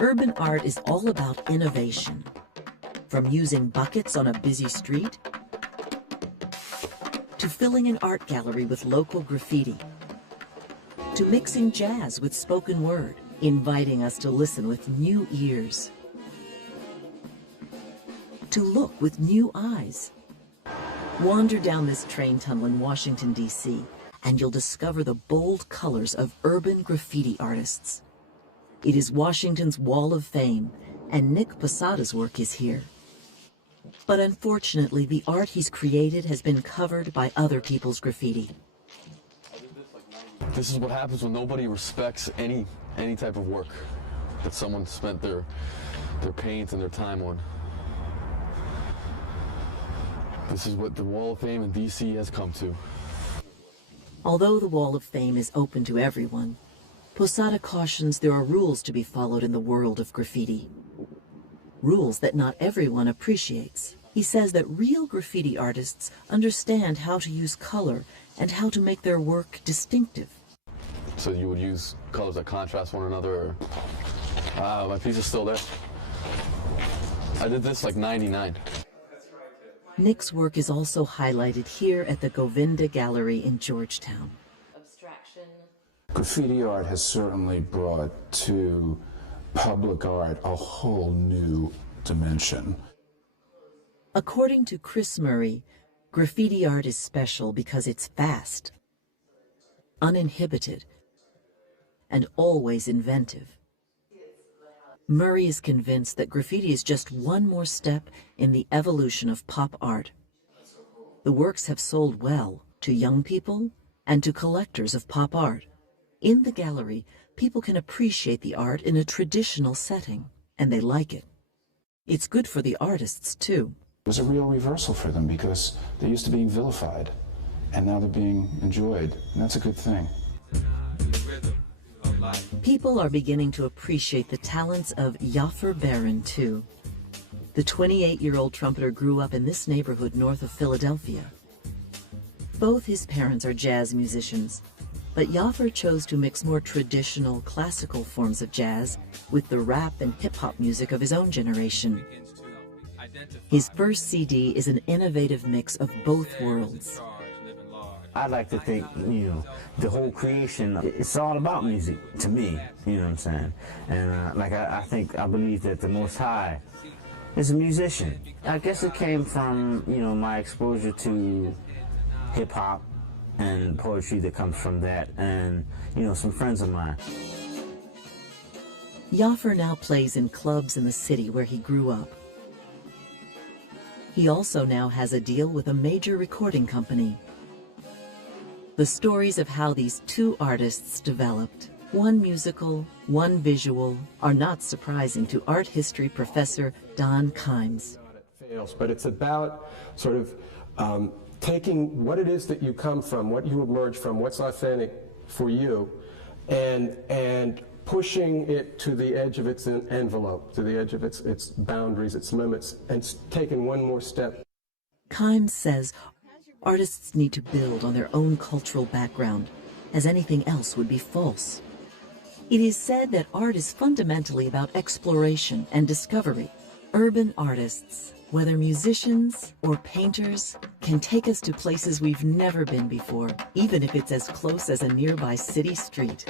Urban art is all about innovation. From using buckets on a busy street to filling an art gallery with local graffiti, to mixing jazz with spoken word, inviting us to listen with new ears, to look with new eyes. Wander down this train tunnel in Washington, D.C., and you'll discover the bold colors of urban graffiti artists. It is Washington's Wall of Fame, and Nick Posada's work is here. But unfortunately, the art he's created has been covered by other people's graffiti. This is what happens when nobody respects any type of work that someone spent their paint and their time on. This is what the Wall of Fame in D.C. has come to. Although the Wall of Fame is open to everyone, Posada cautions there are rules to be followed in the world of graffiti. Rules that not everyone appreciates. He says that real graffiti artists understand how to use color and how to make their work distinctive. So you would use colors that contrast one another. My piece is still there. I did this like '99. Nick's work is also highlighted here at the Govinda Gallery in Georgetown. Graffiti art has certainly brought to public art a whole new dimension. According to Chris Murray, graffiti art is special because it's fast, uninhibited, and always inventive. Murray is convinced that graffiti is just one more step in the evolution of pop art. The works have sold well to young people and to collectors of pop art. In the gallery, people can appreciate the art in a traditional setting, and they like it. It's good for the artists, too. It was a real reversal for them because they used to being vilified, and now they're being enjoyed, and that's a good thing. People are beginning to appreciate the talents of Yafer Baron, too. The 28-year-old trumpeter grew up in this neighborhood north of Philadelphia. Both his parents are jazz musicians, but Yafer chose to mix more traditional, classical forms of jazz with the rap and hip-hop music of his own generation. His first CD is an innovative mix of both worlds. I like to think, the whole creation, it's all about music to me, you know what I'm saying? And I believe that the Most High is a musician. I guess it came from, my exposure to hip-hop and poetry that comes from that, and, some friends of mine. Yafer now plays in clubs in the city where he grew up. He also now has a deal with a major recording company. The stories of how these two artists developed, one musical, one visual, are not surprising to art history professor Don Kimes. But it's about sort of taking what it is that you come from, what you emerge from, what's authentic for you, and pushing it to the edge of its envelope, to the edge of its boundaries, its limits, and taking one more step. Kimes says artists need to build on their own cultural background, as anything else would be false. It is said that art is fundamentally about exploration and discovery. Urban artists, whether musicians or painters, can take us to places we've never been before, even if it's as close as a nearby city street.